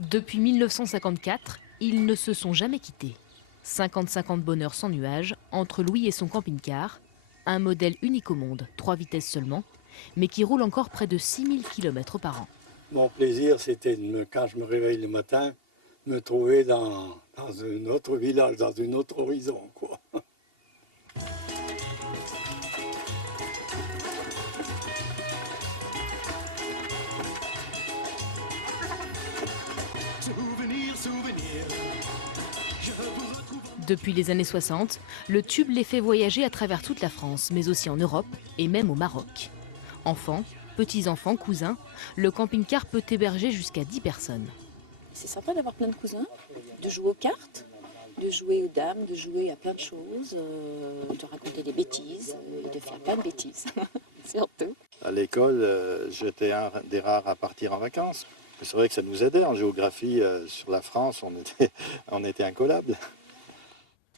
Depuis 1954, ils ne se sont jamais quittés. 50-50 bonheur sans nuages entre Louis et son camping-car, un modèle unique au monde, 3 vitesses seulement, mais qui roule encore près de 6000 km par an. Mon plaisir, c'était, quand je me réveille le matin, me trouver dans un autre village, dans un autre horizon, quoi. Depuis les années 60, le tube les fait voyager à travers toute la France, mais aussi en Europe et même au Maroc. Enfants, petits-enfants, cousins, le camping-car peut héberger jusqu'à 10 personnes. C'est sympa d'avoir plein de cousins, de jouer aux cartes, de jouer aux dames, de jouer à plein de choses, de raconter des bêtises et de faire plein de bêtises, surtout. À l'école, j'étais un des rares à partir en vacances. C'est vrai que ça nous aidait en géographie sur la France, on était incollables.